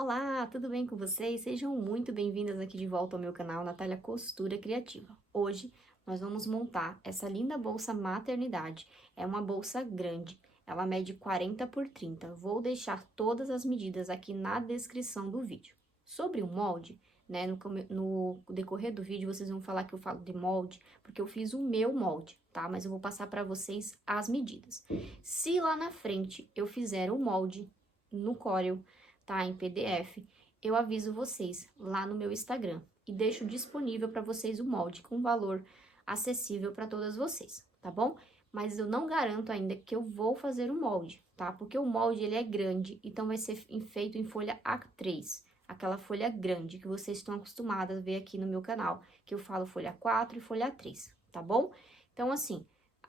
Olá, tudo bem com vocês? Sejam muito bem-vindas aqui de volta ao meu canal Natália Costura Criativa. Hoje nós vamos montar essa linda bolsa maternidade. É uma bolsa grande, ela mede 40 por 30. Vou deixar todas as medidas aqui na descrição do vídeo. Sobre o molde, né, no decorrer do vídeo vocês vão falar que eu falo de molde, porque eu fiz o meu molde, tá? Mas eu vou passar para vocês as medidas. Se lá na frente eu fizer o molde no Corel, tá, em PDF, eu aviso vocês lá no meu Instagram e deixo disponível para vocês o molde com valor acessível para todas vocês, tá bom? Mas eu não garanto ainda que eu vou fazer o molde, tá? Porque o molde ele é grande, então vai ser feito em folha A3, aquela folha grande que vocês estão acostumadas a ver aqui no meu canal, que eu falo folha 4 e folha 3, tá bom? Então, assim,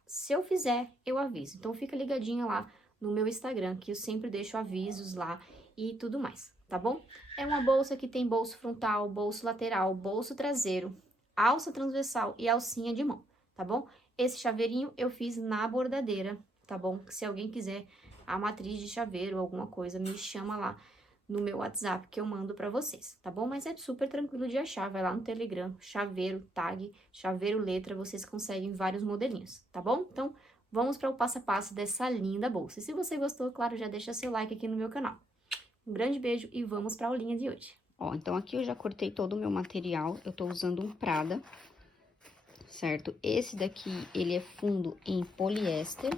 se eu fizer, eu aviso. Então, fica ligadinha lá no meu Instagram, que eu sempre deixo avisos lá e tudo mais, tá bom? É uma bolsa que tem bolso frontal, bolso lateral, bolso traseiro, alça transversal e alcinha de mão, tá bom? Esse chaveirinho eu fiz na bordadeira, tá bom? Se alguém quiser a matriz de chaveiro ou alguma coisa, me chama lá no meu WhatsApp que eu mando pra vocês, tá bom? Mas é super tranquilo de achar, vai lá no Telegram, chaveiro, tag, chaveiro letra, vocês conseguem vários modelinhos, tá bom? Então, vamos para o passo a passo dessa linda bolsa. E se você gostou, claro, já deixa seu like aqui no meu canal. Um grande beijo e vamos para a aulinha de hoje. Ó, então aqui eu já cortei todo o meu material, eu tô usando um Prada, certo? Esse daqui, ele é fundo em poliéster,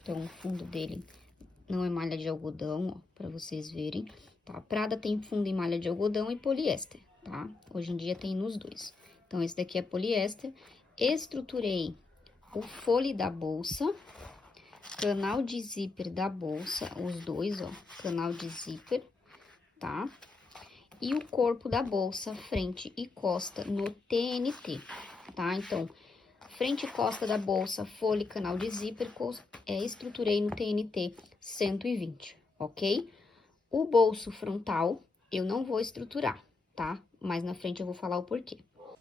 então o fundo dele não é malha de algodão, ó, pra vocês verem, tá? Prada tem fundo em malha de algodão e poliéster, tá? Hoje em dia tem nos dois. Então, esse daqui é poliéster. Estruturei o fole da bolsa, canal de zíper da bolsa, os dois, ó, canal de zíper, tá? E o corpo da bolsa, frente e costa no TNT, tá? Então, frente e costa da bolsa, folha e canal de zíper, estruturei no TNT 120, ok? O bolso frontal, eu não vou estruturar, tá? Mais na frente eu vou falar o porquê.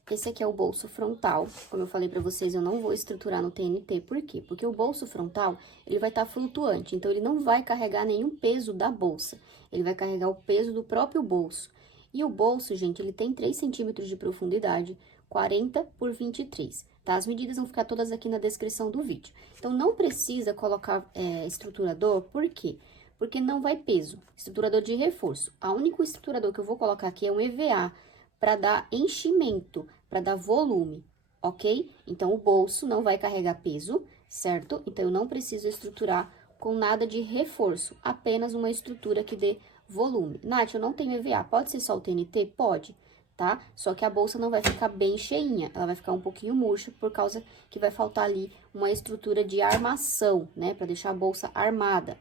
Esse aqui é o bolso frontal, como eu falei pra vocês, eu não vou estruturar no TNT, por quê? Porque o bolso frontal, ele vai estar flutuante, então ele não vai carregar nenhum peso da bolsa, ele vai carregar o peso do próprio bolso. E o bolso, gente, ele tem 3 centímetros de profundidade, 40 por 23, tá? As medidas vão ficar todas aqui na descrição do vídeo. Então, não precisa colocar estruturador, por quê? Porque não vai peso, estruturador de reforço. O único estruturador que eu vou colocar aqui é um EVA, para dar enchimento, para dar volume, ok? Então, o bolso não vai carregar peso, certo? Então, eu não preciso estruturar com nada de reforço, apenas uma estrutura que dê volume. Nath, eu não tenho EVA, pode ser só o TNT? Pode, tá? Só que a bolsa não vai ficar bem cheinha, ela vai ficar um pouquinho murcha, por causa que vai faltar ali uma estrutura de armação, né? Para deixar a bolsa armada,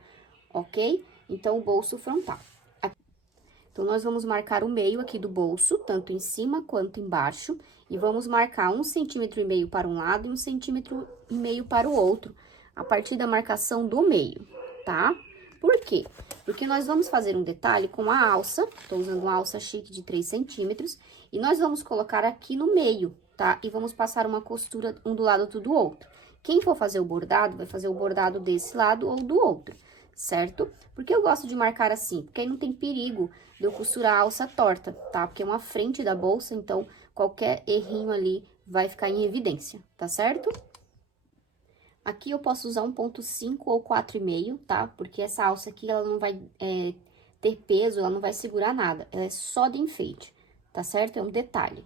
ok? Então, o bolso frontal. Então, nós vamos marcar o meio aqui do bolso, tanto em cima quanto embaixo, e vamos marcar 1,5 centímetro para um lado e 1,5 centímetro para o outro, a partir da marcação do meio, tá? Por quê? Porque nós vamos fazer um detalhe com a alça, tô usando uma alça chique de 3 centímetros, e nós vamos colocar aqui no meio, tá? E vamos passar uma costura um do lado do outro. Quem for fazer o bordado, vai fazer o bordado desse lado ou do outro, certo? Por que eu gosto de marcar assim? Porque aí não tem perigo de eu costurar a alça torta, tá? Porque é uma frente da bolsa, então qualquer errinho ali vai ficar em evidência, tá certo? Aqui eu posso usar 1,5 ou 4,5, tá? Porque essa alça aqui, ela não vai ter peso, ela não vai segurar nada. Ela é só de enfeite, tá certo? É um detalhe.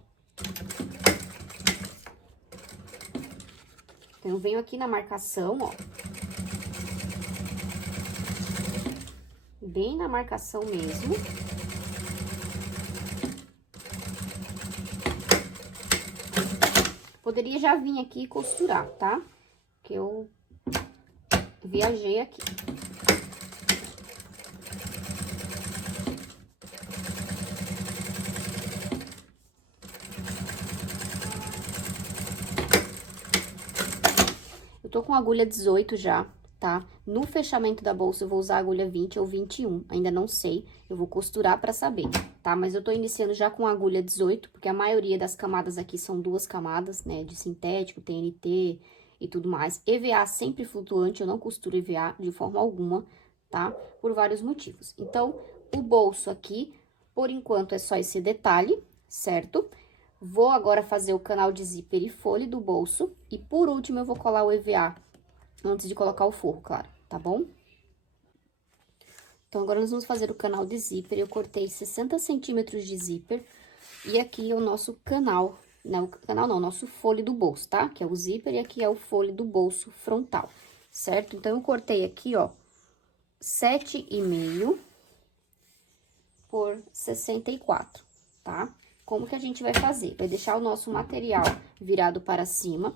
Então, eu venho aqui na marcação, ó. Bem na marcação mesmo. Poderia já vir aqui e costurar, tá? Que eu viajei aqui. Eu tô com agulha 18 já, tá? No fechamento da bolsa eu vou usar agulha 20 ou 21, ainda não sei. Eu vou costurar pra saber, tá? Mas eu tô iniciando já com agulha 18, porque a maioria das camadas aqui são 2 camadas, né? De sintético, TNT e tudo mais. EVA sempre flutuante, eu não costuro EVA de forma alguma, tá? Por vários motivos. Então, o bolso aqui, por enquanto é só esse detalhe, certo? Vou agora fazer o canal de zíper e folha do bolso. E por último, eu vou colar o EVA antes de colocar o forro, claro, tá bom? Então, agora nós vamos fazer o canal de zíper. Eu cortei 60 centímetros de zíper. E aqui é o nosso canal, né? O canal não, o nosso folhe do bolso, tá? Que é o zíper e aqui é o folhe do bolso frontal, certo? Então, eu cortei aqui, ó, 7,5 por 64, tá? Como que a gente vai fazer? Vai deixar o nosso material virado para cima.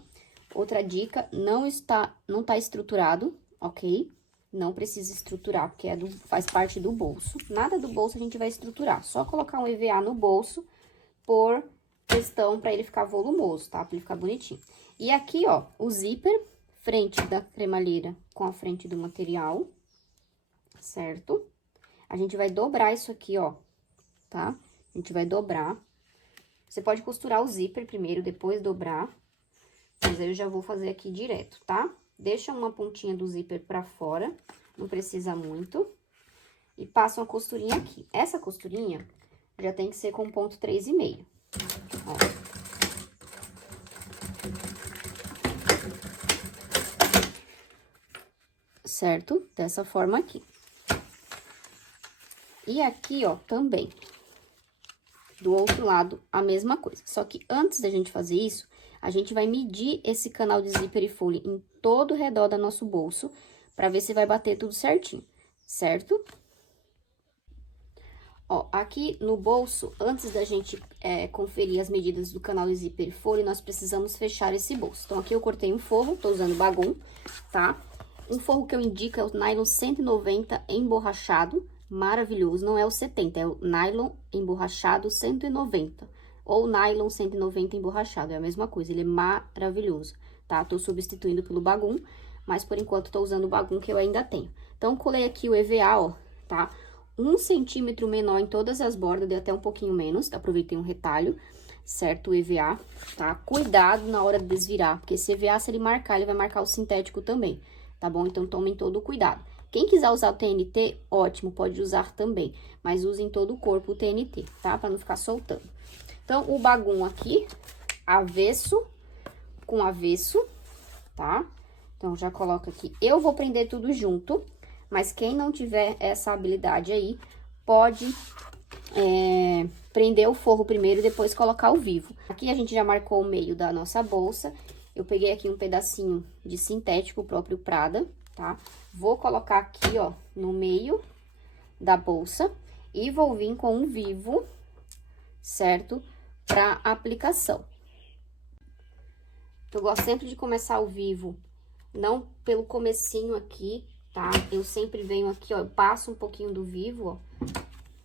Outra dica, não tá estruturado, ok? Não precisa estruturar, porque faz parte do bolso. Nada do bolso a gente vai estruturar, só colocar um EVA no bolso por questão para ele ficar volumoso, tá? Pra ele ficar bonitinho. E aqui, ó, o zíper, frente da cremalheira com a frente do material, certo? A gente vai dobrar isso aqui, ó, tá? A gente vai dobrar. Você pode costurar o zíper primeiro, depois dobrar. Mas aí eu já vou fazer aqui direto, tá? Deixa uma pontinha do zíper pra fora, não precisa muito. E passa uma costurinha aqui. Essa costurinha já tem que ser com ponto 3,5. Ó. Certo? Dessa forma aqui. E aqui, ó, também. Do outro lado, a mesma coisa. Só que antes da gente fazer isso, a gente vai medir esse canal de zíper e folha em todo o redor do nosso bolso, pra ver se vai bater tudo certinho, certo? Ó, aqui no bolso, antes da gente conferir as medidas do canal de zíper e folha, nós precisamos fechar esse bolso. Então, aqui eu cortei um forro, tô usando Bagum, tá? Um forro que eu indico é o nylon 190 emborrachado, maravilhoso. Não é o 70, é o nylon emborrachado 190. Ou nylon 190 emborrachado, é a mesma coisa, ele é maravilhoso, tá? Tô substituindo pelo Bagum, mas por enquanto tô usando o Bagum que eu ainda tenho. Então, colei aqui o EVA, ó, tá? 1 centímetro menor em todas as bordas, deu até um pouquinho menos, aproveitei um retalho, certo? O EVA, tá? Cuidado na hora de desvirar, porque esse EVA, se ele marcar, ele vai marcar o sintético também, tá bom? Então, tomem todo o cuidado. Quem quiser usar o TNT, ótimo, pode usar também, mas usem todo o corpo o TNT, tá? Pra não ficar soltando. Então, o Bagum aqui, avesso com avesso, tá? Então, já coloca aqui. Eu vou prender tudo junto, mas quem não tiver essa habilidade aí, pode prender o forro primeiro e depois colocar o vivo. Aqui a gente já marcou o meio da nossa bolsa. Eu peguei aqui um pedacinho de sintético, o próprio Prada, tá? Vou colocar aqui, ó, no meio da bolsa e vou vir com um vivo, certo? Pra aplicação. Eu gosto sempre de começar o vivo, não pelo comecinho aqui, tá? Eu sempre venho aqui, ó, passo um pouquinho do vivo, ó,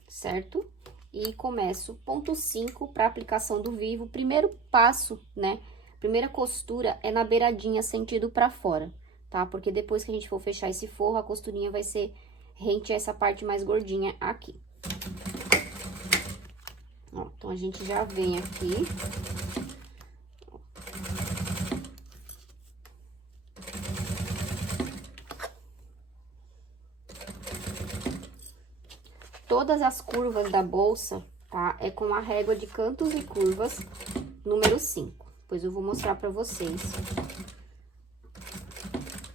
certo? E começo ponto 5 para aplicação do vivo. Primeiro passo, né? Primeira costura é na beiradinha, sentido para fora, tá? Porque depois que a gente for fechar esse forro, a costurinha vai ser rente a essa parte mais gordinha aqui. Ó, então, a gente já vem aqui. Todas as curvas da bolsa, tá? É com a régua de cantos e curvas, número 5. Depois eu vou mostrar pra vocês.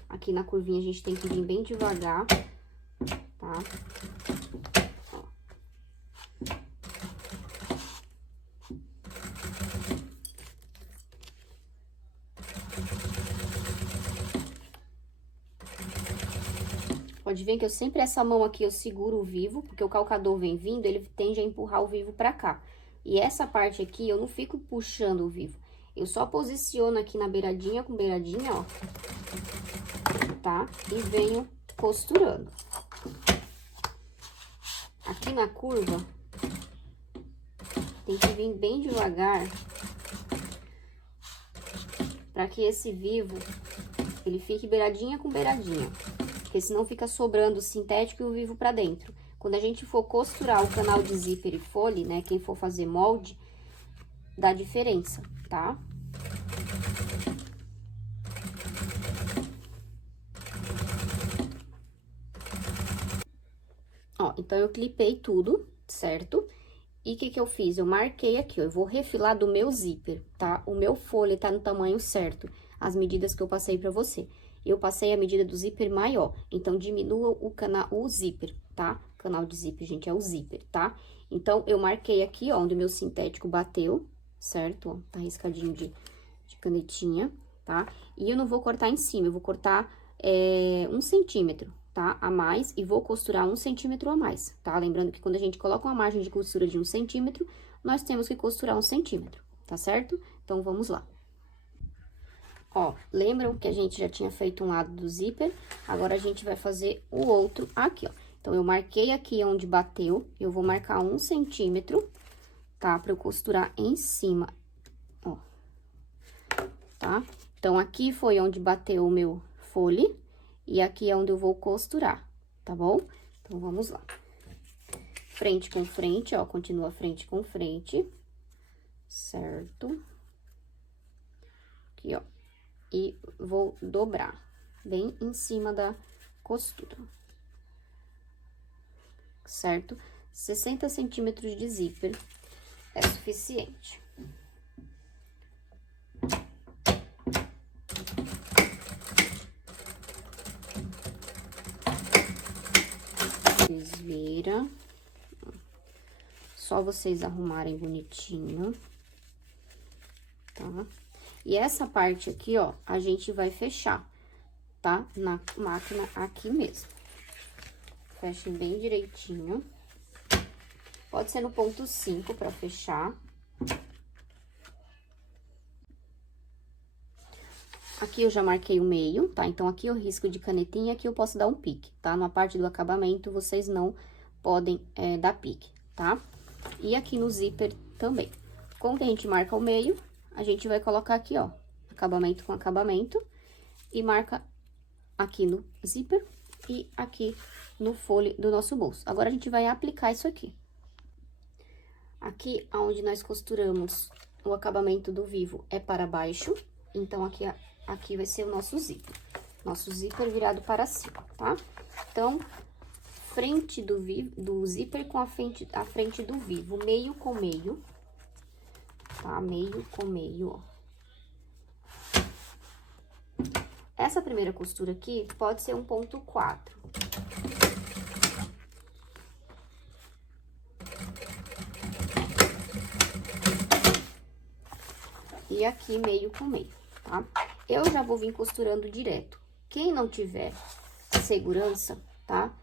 Aqui na curvinha a gente tem que vir bem devagar, tá? Ó. Pode ver que eu sempre, essa mão aqui, eu seguro o vivo, porque o calcador vem vindo, ele tende a empurrar o vivo pra cá. E essa parte aqui, eu não fico puxando o vivo. Eu só posiciono aqui na beiradinha, com beiradinha, ó. Tá? E venho costurando. Aqui na curva, tem que vir bem devagar, pra que esse vivo, ele fique beiradinha com beiradinha. Porque senão fica sobrando o sintético e o vivo pra dentro. Quando a gente for costurar o canal de zíper e folha, né, quem for fazer molde, dá diferença, tá? Ó, então eu clipei tudo, certo? E o que que eu fiz? Eu marquei aqui, ó, eu vou refilar do meu zíper, tá? O meu folha tá no tamanho certo, as medidas que eu passei pra você. Eu passei a medida do zíper maior, então diminua o zíper, tá? Canal de zíper, gente, é o zíper, tá? Então, eu marquei aqui, ó, onde o meu sintético bateu, certo? Ó, tá riscadinho de canetinha, tá? E eu não vou cortar em cima, eu vou cortar 1 centímetro, tá? A mais, e vou costurar 1 centímetro a mais, tá? Lembrando que quando a gente coloca uma margem de costura de 1 centímetro, nós temos que costurar 1 centímetro, tá certo? Então, vamos lá. Ó, lembram que a gente já tinha feito um lado do zíper? Agora, a gente vai fazer o outro aqui, ó. Então, eu marquei aqui onde bateu, eu vou marcar 1 centímetro, tá? Pra eu costurar em cima, ó. Tá? Então, aqui foi onde bateu o meu fole, e aqui é onde eu vou costurar, tá bom? Então, vamos lá. Frente com frente, ó, continua frente com frente, certo? Aqui, ó. E vou dobrar bem em cima da costura, certo? 60 centímetros de zíper é suficiente. Vocês viram, só vocês arrumarem bonitinho, tá? E essa parte aqui, ó, a gente vai fechar, tá? Na máquina aqui mesmo. Fechem bem direitinho. Pode ser no ponto 5 pra fechar. Aqui eu já marquei o meio, tá? Então, aqui eu risco de canetinha, aqui eu posso dar um pique, tá? Na parte do acabamento, vocês não podem dar pique, tá? E aqui no zíper também. Quando a gente marca o meio, a gente vai colocar aqui, ó, acabamento com acabamento, e marca aqui no zíper e aqui no fole do nosso bolso. Agora, a gente vai aplicar isso aqui. Aqui, onde nós costuramos o acabamento do vivo é para baixo, então, aqui vai ser o nosso zíper. Nosso zíper virado para cima, tá? Então, frente do zíper com a frente do vivo, meio com meio, tá? Meio com meio, ó. Essa primeira costura aqui pode ser 1,4. E aqui meio com meio, tá? Eu já vou vir costurando direto. Quem não tiver segurança, tá?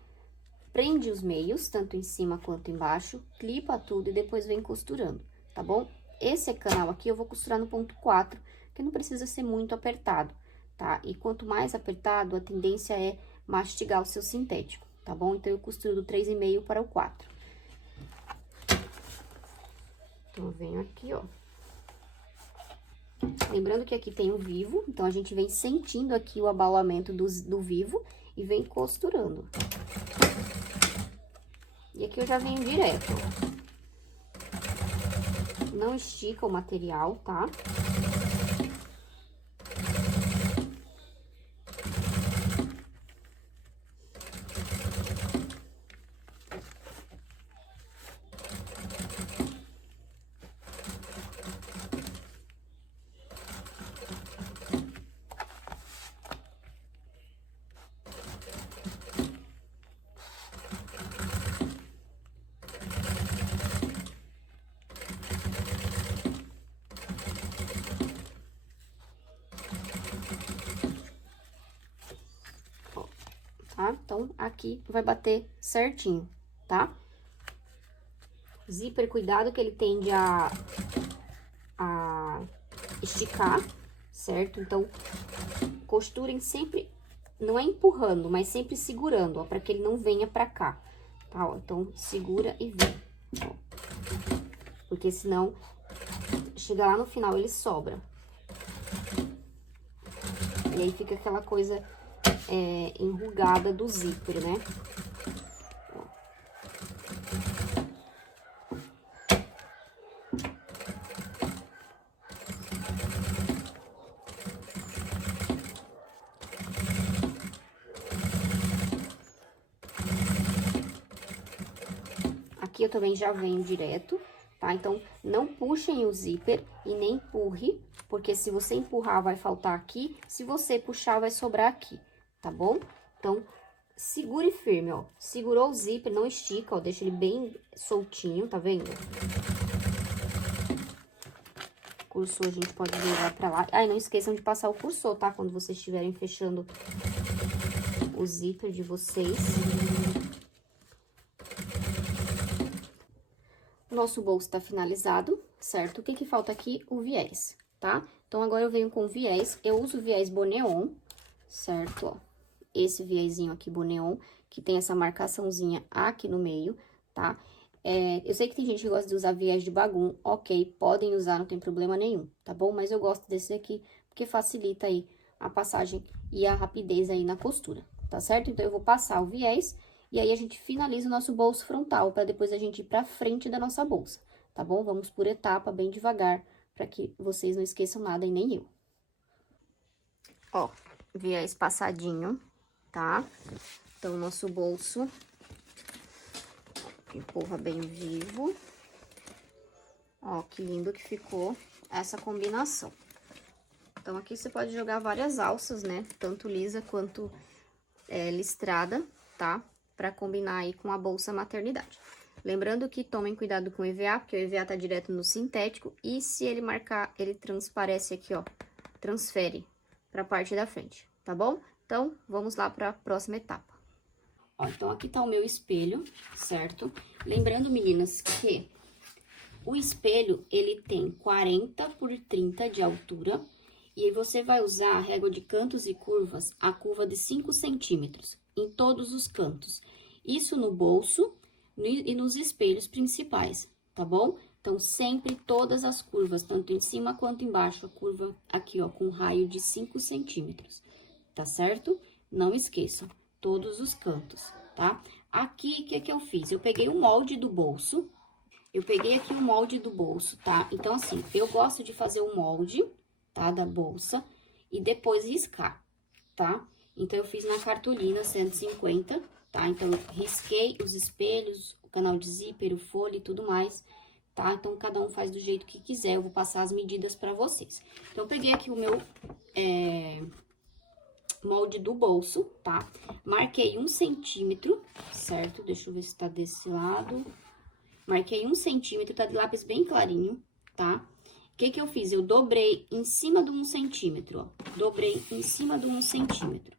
Prende os meios, tanto em cima quanto embaixo, clipa tudo e depois vem costurando, tá bom? Esse canal aqui eu vou costurar no ponto 4, que não precisa ser muito apertado, tá? E quanto mais apertado, a tendência é mastigar o seu sintético, tá bom? Então, eu costuro do 3,5 para o 4. Então, eu venho aqui, ó. Lembrando que aqui tem o vivo, então, a gente vem sentindo aqui o abalamento do vivo e vem costurando. E aqui eu já venho direto, ó. Não estica o material, tá? Tá? Então, aqui vai bater certinho, tá? Zíper, cuidado que ele tende a esticar, certo? Então, costurem sempre, não é empurrando, mas sempre segurando, ó, pra que ele não venha pra cá, tá? Ó, então, segura e vem, ó. Porque senão, chega lá no final, ele sobra. E aí, fica aquela coisa enrugada do zíper, né? Aqui aqui eu também já venho direto, tá? Então, não puxem o zíper e nem empurre, porque se você empurrar, vai faltar aqui. Se você puxar, vai sobrar aqui, tá bom? Então, segure firme, ó. Segurou o zíper, não estica, ó. Deixa ele bem soltinho, tá vendo? Cursor a gente pode virar pra lá. Ah, e não esqueçam de passar o cursor, tá? Quando vocês estiverem fechando o zíper de vocês. Nosso bolso tá finalizado, certo? O que que falta aqui? O viés, tá? Então, agora eu venho com o viés. Eu uso o viés Boneon, certo? Ó, esse viésinho aqui, Boneon, que tem essa marcaçãozinha aqui no meio, tá? Eu sei que tem gente que gosta de usar viés de bagum, ok, podem usar, não tem problema nenhum, tá bom? Mas eu gosto desse aqui, porque facilita aí a passagem e a rapidez aí na costura, tá certo? Então, eu vou passar o viés e aí a gente finaliza o nosso bolso frontal, para depois a gente ir pra frente da nossa bolsa, tá bom? Vamos por etapa, bem devagar, para que vocês não esqueçam nada e nem eu. Ó, viés passadinho, tá? Então, nosso bolso empurra bem vivo. Ó, que lindo que ficou essa combinação. Então, aqui você pode jogar várias alças, né? Tanto lisa quanto listrada, tá? Pra combinar aí com a bolsa maternidade. Lembrando que tomem cuidado com o EVA, porque o EVA tá direto no sintético. E se ele marcar, ele transparece aqui, ó. Transfere pra parte da frente, tá bom? Então, vamos lá pra próxima etapa. Ó, então, aqui tá o meu espelho, certo? Lembrando, meninas, que o espelho, ele tem 40 por 30 de altura. E aí, você vai usar a régua de cantos e curvas, a curva de 5 centímetros, em todos os cantos. Isso no bolso e nos espelhos principais, tá bom? Então, sempre todas as curvas, tanto em cima quanto embaixo, a curva aqui, ó, com raio de 5 centímetros, tá certo? Não esqueçam, todos os cantos, tá? Aqui, o que que eu fiz? Eu peguei o molde do bolso, tá? Então, assim, eu gosto de fazer o molde, tá? Da bolsa, e depois riscar, tá? Então, eu fiz na cartolina 150, tá? Então, eu risquei os espelhos, o canal de zíper, o folha e tudo mais, tá? Então, cada um faz do jeito que quiser, eu vou passar as medidas pra vocês. Então, eu peguei aqui o meu molde do bolso, tá? Marquei 1 centímetro, certo? Deixa eu ver se tá desse lado. Marquei 1 centímetro, tá de lápis bem clarinho, tá? O que que eu fiz? Eu dobrei em cima do 1 centímetro, ó. Dobrei em cima do 1 centímetro.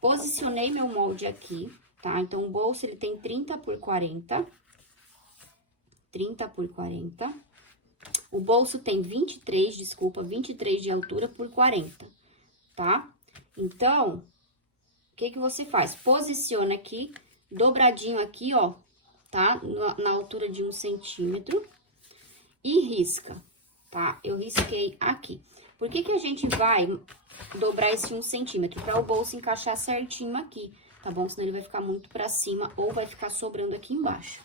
Posicionei meu molde aqui, tá? Então, o bolso, ele tem 30 por 40. 30 por 40. O bolso tem 23 de altura por 40, tá? Então, o que que você faz? Posiciona aqui, dobradinho aqui, ó, tá? Na altura de 1 centímetro e risca, tá? Eu risquei aqui. Por que que a gente vai dobrar esse 1 centímetro? Para o bolso encaixar certinho aqui, tá bom? Senão ele vai ficar muito pra cima ou vai ficar sobrando aqui embaixo,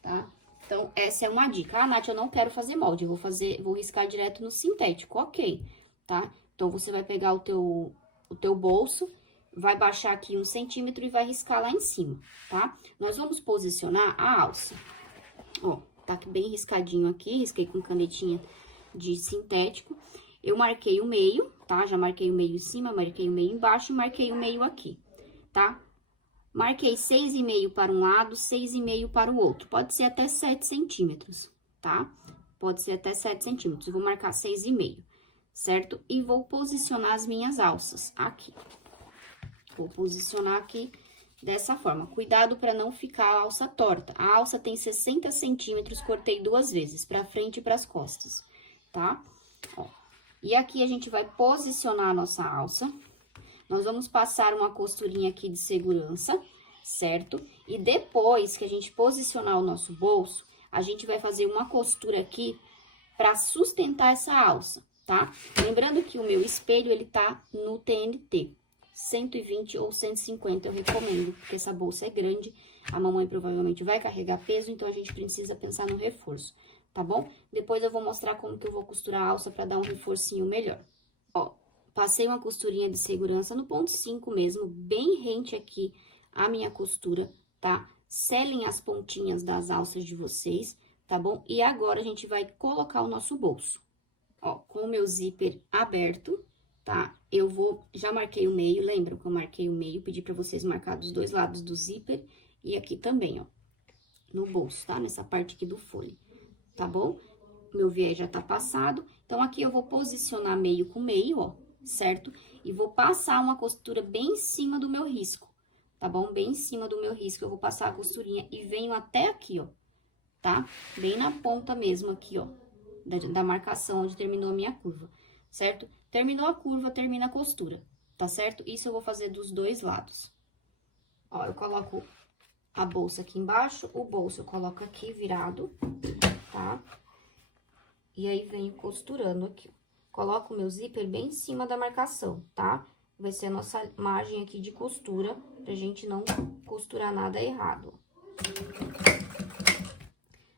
tá? Então, essa é uma dica. Ah, Nath, eu não quero fazer molde, eu vou riscar direto no sintético, ok, tá? Então, você vai pegar o teu bolso, vai baixar aqui 1 centímetro e vai riscar lá em cima, tá? Nós vamos posicionar a alça. Ó, tá bem riscadinho aqui, risquei com canetinha de sintético. Eu marquei o meio, tá? Já marquei o meio em cima, marquei o meio embaixo e marquei o meio aqui, tá? Marquei 6,5 para um lado, 6,5 para o outro. Pode ser até 7 centímetros, tá? Pode ser até 7 centímetros. Eu vou marcar 6,5, certo? E vou posicionar as minhas alças aqui. Vou posicionar aqui dessa forma. Cuidado para não ficar a alça torta. A alça tem 60 centímetros, cortei 2 vezes, para frente e para as costas, tá? Ó. E aqui a gente vai posicionar a nossa alça. Nós vamos passar uma costurinha aqui de segurança, certo? E depois que a gente posicionar o nosso bolso, a gente vai fazer uma costura aqui para sustentar essa alça, tá? Lembrando que o meu espelho, ele tá no TNT. 120 ou 150 eu recomendo, porque essa bolsa é grande, a mamãe provavelmente vai carregar peso, então a gente precisa pensar no reforço, tá bom? Depois eu vou mostrar como que eu vou costurar a alça para dar um reforcinho melhor. Ó, passei uma costurinha de segurança no ponto 5 mesmo, bem rente aqui a minha costura, tá? selem as pontinhas das alças de vocês, tá bom? E agora, a gente vai colocar o nosso bolso. Ó, com o meu zíper aberto, tá? Já marquei o meio, lembram que eu marquei o meio? Pedi pra vocês marcar dos dois lados do zíper e aqui também, ó, no bolso, tá? Nessa parte aqui do fole, tá bom? Meu viés já tá passado, então, aqui eu vou posicionar meio com meio, ó, certo? E vou passar uma costura bem em cima do meu risco, tá bom? Bem em cima do meu risco, eu vou passar a costurinha e venho até aqui, ó, tá? Bem na ponta mesmo aqui, ó, da marcação onde terminou a minha curva, certo? Terminou a curva, termina a costura, tá certo? Isso eu vou fazer dos dois lados. Ó, eu coloco a bolsa aqui embaixo, o bolso eu coloco aqui virado, tá? E aí, venho costurando aqui. Coloco o meu zíper bem em cima da marcação, tá? Vai ser a nossa margem aqui de costura, pra gente não costurar nada errado.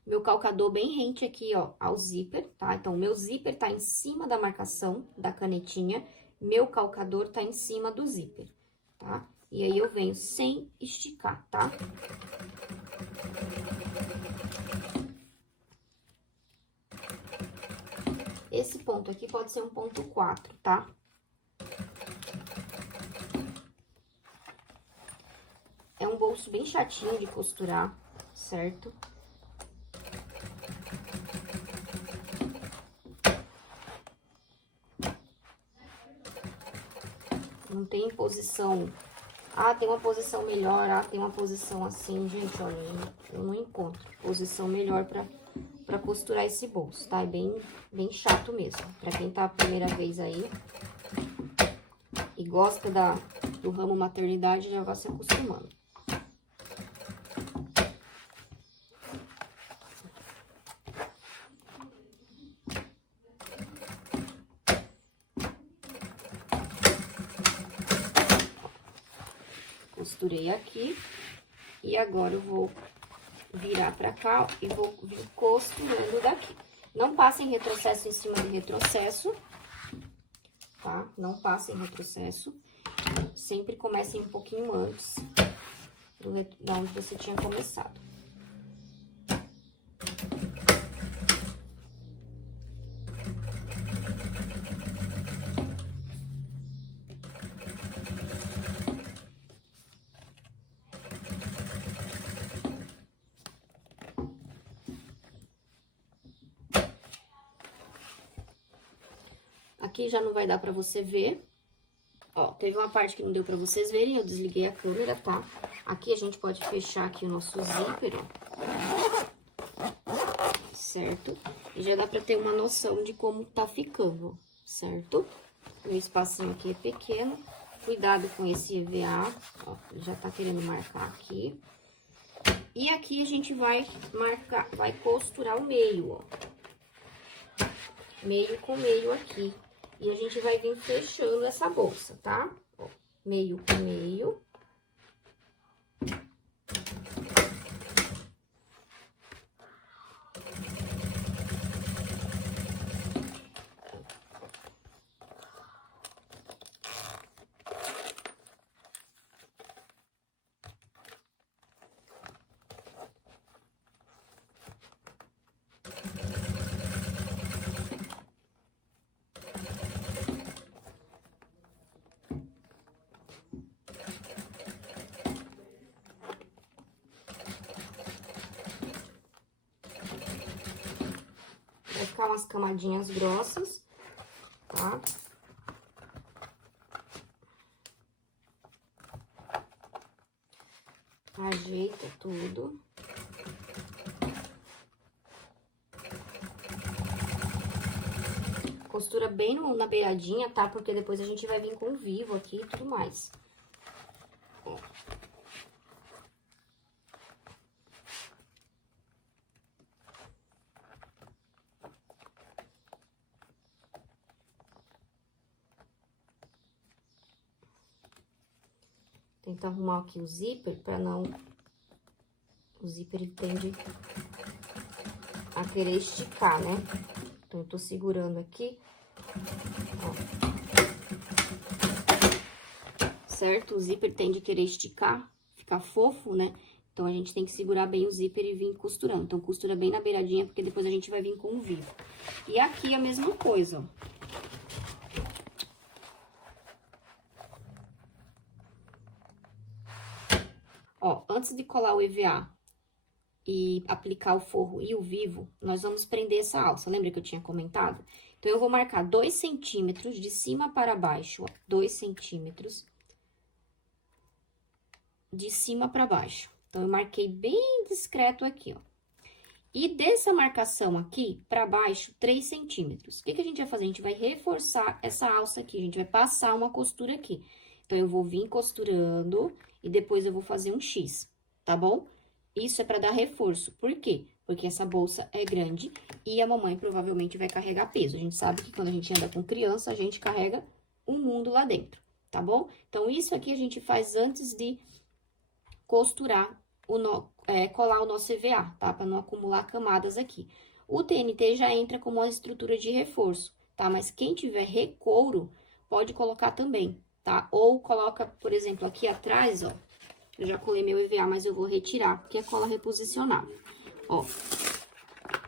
Meu calcador bem rente aqui, ó, ao zíper, tá? Então, meu zíper tá em cima da marcação da canetinha, meu calcador tá em cima do zíper, tá? E aí, eu venho sem esticar, tá? Esse ponto aqui pode ser um ponto 4, tá? É um bolso bem chatinho de costurar, certo? Não tem posição... Ah, tem uma posição melhor, ah, tem uma posição assim. Gente, olha, eu não encontro posição melhor pra costurar esse bolso, tá? É bem chato mesmo. Pra quem tá a primeira vez aí e gosta do ramo maternidade, já vai se acostumando. Costurei aqui e agora eu vou virar pra cá, ó, e vou vir costurando daqui. Não passem retrocesso em cima de retrocesso, tá? Não passem retrocesso. Sempre comecem um pouquinho antes da onde você tinha começado. Aqui já não vai dar pra você ver. Ó, teve uma parte que não deu pra vocês verem, eu desliguei a câmera, tá? Aqui a gente pode fechar aqui o nosso zíper, ó. Certo? E já dá pra ter uma noção de como tá ficando, certo? Meu espacinho aqui é pequeno. Cuidado com esse EVA, ó, ele já tá querendo marcar aqui. E aqui a gente vai costurar o meio, ó. Meio com meio aqui. E a gente vai vir fechando essa bolsa, tá? Ó, meio com meio. Vai ficar umas camadinhas grossas, tá? Ajeita tudo. Costura bem na beiradinha, tá? Porque depois a gente vai vir com o vivo aqui e tudo mais. Ó. Tentar arrumar aqui o zíper pra não... O zíper, ele tende a querer esticar, né? Então, eu tô segurando aqui, ó. Certo? O zíper tende a querer esticar, ficar fofo, né? Então, a gente tem que segurar bem o zíper e vir costurando. Então, costura bem na beiradinha, porque depois a gente vai vir com o vivo. E aqui a mesma coisa, ó. Ó, antes de colar o EVA e aplicar o forro e o vivo, nós vamos prender essa alça. Lembra que eu tinha comentado? Então, eu vou marcar 2 centímetros de cima para baixo, ó. 2 centímetros de cima para baixo. Então, eu marquei bem discreto aqui, ó. E dessa marcação aqui, para baixo, 3 centímetros. O que que a gente vai fazer? A gente vai reforçar essa alça aqui, a gente vai passar uma costura aqui. Então, eu vou vir costurando e depois eu vou fazer um X, tá bom? Isso é para dar reforço. Por quê? Porque essa bolsa é grande e a mamãe provavelmente vai carregar peso. A gente sabe que quando a gente anda com criança, a gente carrega um mundo lá dentro, tá bom? Então, isso aqui a gente faz antes de costurar, colar o nosso EVA, tá? Para não acumular camadas aqui. O TNT já entra como uma estrutura de reforço, tá? Mas quem tiver recouro, pode colocar também, tá? Ou coloca, por exemplo, aqui atrás, ó. Eu já colei meu EVA, mas eu vou retirar, porque é cola reposicionável. Ó,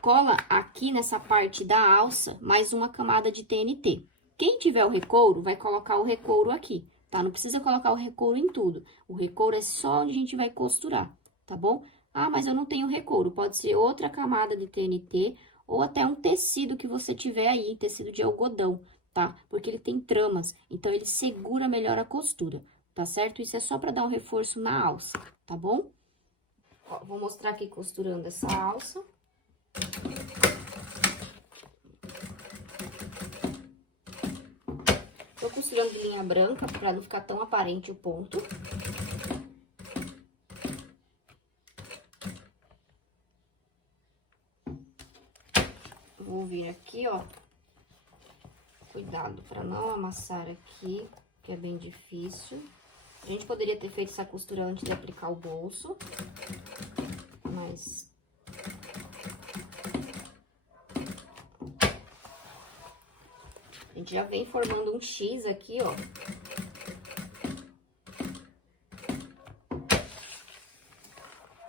cola aqui nessa parte da alça, mais uma camada de TNT. Quem tiver o recouro, vai colocar o recouro aqui, tá? Não precisa colocar o recouro em tudo. O recouro é só onde a gente vai costurar, tá bom? Ah, mas eu não tenho recouro. Pode ser outra camada de TNT ou até um tecido que você tiver aí, tecido de algodão, tá? Porque ele tem tramas, então ele segura melhor a costura, tá certo? Isso é só pra dar um reforço na alça, tá bom? Ó, vou mostrar aqui costurando essa alça. Tô costurando de linha branca, pra não ficar tão aparente o ponto. Vou vir aqui, ó. Cuidado pra não amassar aqui, que é bem difícil. A gente poderia ter feito essa costura antes de aplicar o bolso, mas... A gente já vem formando um X aqui, ó.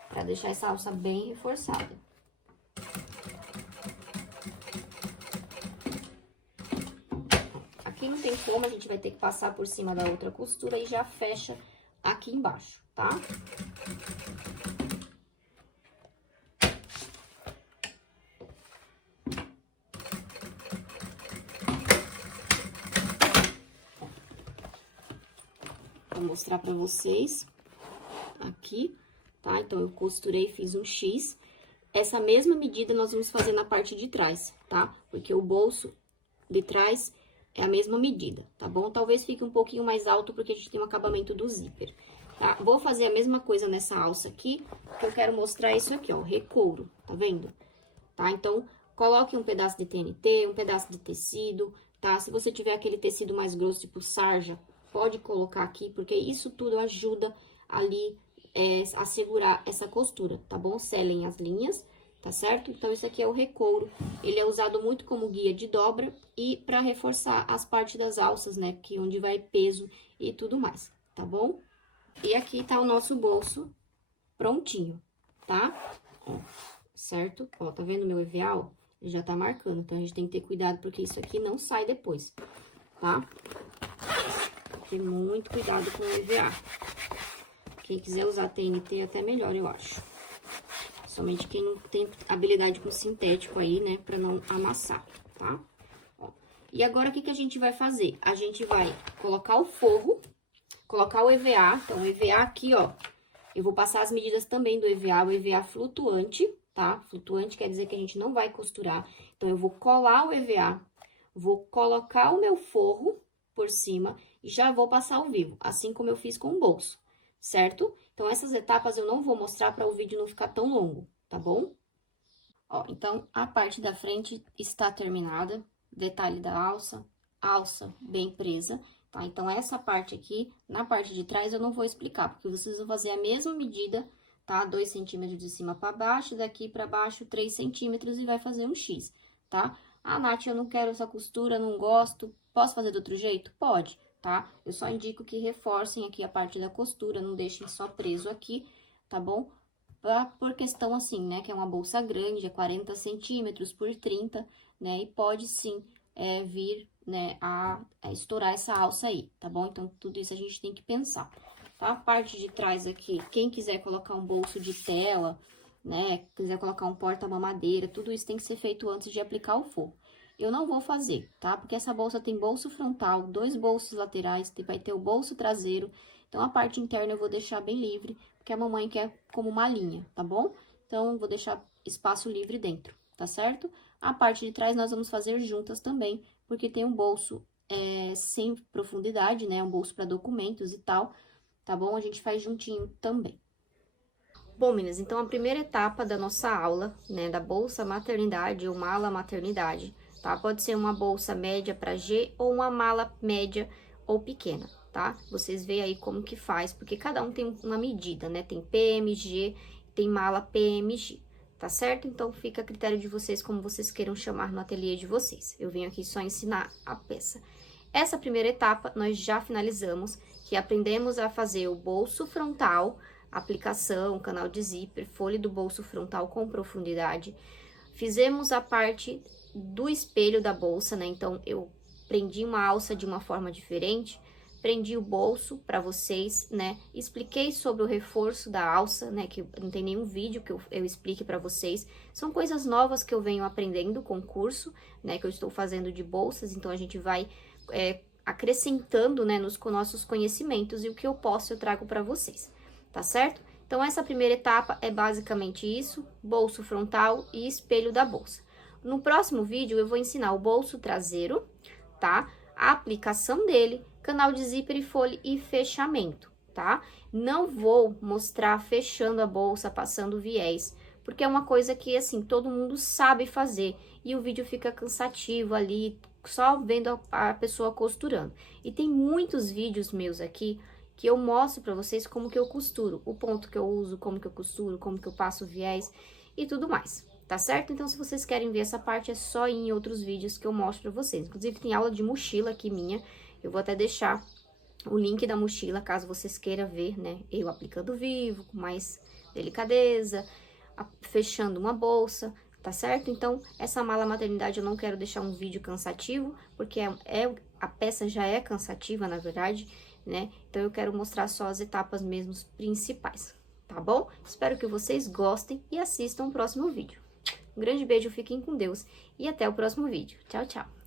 Pra deixar essa alça bem reforçada. Aqui não tem como, a gente vai ter que passar por cima da outra costura e já fecha aqui embaixo, tá? Vou mostrar pra vocês aqui, tá? Então, eu costurei, fiz um X. Essa mesma medida nós vamos fazer na parte de trás, tá? Porque o bolso de trás é a mesma medida, tá bom? Talvez fique um pouquinho mais alto, porque a gente tem um acabamento do zíper, tá? Vou fazer a mesma coisa nessa alça aqui, que eu quero mostrar isso aqui, ó, o recouro, tá vendo? Tá? Então, coloque um pedaço de TNT, um pedaço de tecido, tá? Se você tiver aquele tecido mais grosso, tipo sarja, pode colocar aqui, porque isso tudo ajuda ali a segurar essa costura, tá bom? Selem as linhas, tá certo? Então, esse aqui é o recouro. Ele é usado muito como guia de dobra e para reforçar as partes das alças, né? Que onde vai peso e tudo mais, tá bom? E aqui tá o nosso bolso prontinho, tá? Ó, certo? Ó, tá vendo meu EVA, ó? Ele já tá marcando, então a gente tem que ter cuidado, porque isso aqui não sai depois, tá? Ter muito cuidado com o EVA. Quem quiser usar TNT, até melhor, eu acho. Somente quem não tem habilidade com sintético aí, né, pra não amassar, tá? Ó. E agora, o que que a gente vai fazer? A gente vai colocar o forro, colocar o EVA. Então, o EVA aqui, ó, eu vou passar as medidas também do EVA, o EVA flutuante, tá? Flutuante quer dizer que a gente não vai costurar. Então, eu vou colar o EVA, vou colocar o meu forro por cima e já vou passar o vivo, assim como eu fiz com o bolso, certo? Então, essas etapas eu não vou mostrar para o vídeo não ficar tão longo, tá bom? Ó, então, a parte da frente está terminada, detalhe da alça, alça bem presa, tá? Então, essa parte aqui, na parte de trás, eu não vou explicar, porque vocês vão fazer a mesma medida, tá? 2 centímetros de cima para baixo, daqui para baixo 3 centímetros e vai fazer um X, tá? Ah, Nath, eu não quero essa costura, não gosto, posso fazer de outro jeito? Pode, tá? Eu só indico que reforcem aqui a parte da costura, não deixem só preso aqui, tá bom? por questão assim, né, que é uma bolsa grande, é 40 centímetros por 30, né, e pode sim vir, né, a estourar essa alça aí, tá bom? Então, tudo isso a gente tem que pensar, tá? A parte de trás aqui, quem quiser colocar um bolso de tela, né, quiser colocar um porta-mamadeira, tudo isso tem que ser feito antes de aplicar o forro. Eu não vou fazer, tá? Porque essa bolsa tem bolso frontal, 2 bolsos laterais, vai ter o bolso traseiro, então a parte interna eu vou deixar bem livre, porque a mamãe quer como uma linha, tá bom? Então, vou deixar espaço livre dentro, tá certo? A parte de trás nós vamos fazer juntas também, porque tem um bolso sem profundidade, né? Um bolso para documentos e tal, tá bom? A gente faz juntinho também. Bom, meninas, então a primeira etapa da nossa aula, né, da bolsa maternidade ou mala maternidade, tá? Pode ser uma bolsa média para G ou uma mala média ou pequena, tá? Vocês veem aí como que faz, porque cada um tem uma medida, né? Tem PMG, tem mala PMG, tá certo? Então, fica a critério de vocês como vocês queiram chamar no ateliê de vocês. Eu vim aqui só ensinar a peça. Essa primeira etapa nós já finalizamos, que aprendemos a fazer o bolso frontal, aplicação, canal de zíper, folha do bolso frontal com profundidade. Fizemos a parte do espelho da bolsa, né? Então, eu prendi uma alça de uma forma diferente, prendi o bolso para vocês, né? Expliquei sobre o reforço da alça, né? Que não tem nenhum vídeo que eu explique para vocês. São coisas novas que eu venho aprendendo com o curso, né? Que eu estou fazendo de bolsas, então a gente vai acrescentando, né? Nos nossos conhecimentos e o que eu posso eu trago para vocês. Tá certo? Então, essa primeira etapa é basicamente isso, bolso frontal e espelho da bolsa. No próximo vídeo, eu vou ensinar o bolso traseiro, tá? A aplicação dele, canal de zíper e folha e fechamento, tá? Não vou mostrar fechando a bolsa, passando viés, porque é uma coisa que, assim, todo mundo sabe fazer e o vídeo fica cansativo ali, só vendo a pessoa costurando. E tem muitos vídeos meus aqui que eu mostro pra vocês como que eu costuro, o ponto que eu uso, como que eu costuro, como que eu passo viés e tudo mais, tá certo? Então, se vocês querem ver essa parte, é só ir em outros vídeos que eu mostro pra vocês. Inclusive, tem aula de mochila aqui minha, eu vou até deixar o link da mochila, caso vocês queiram ver, né? Eu aplicando vivo, com mais delicadeza, fechando uma bolsa, tá certo? Então, essa mala maternidade eu não quero deixar um vídeo cansativo, porque a peça já é cansativa, na verdade, né? Então, eu quero mostrar só as etapas mesmo principais, tá bom? Espero que vocês gostem e assistam o próximo vídeo. Um grande beijo, fiquem com Deus e até o próximo vídeo. Tchau, tchau!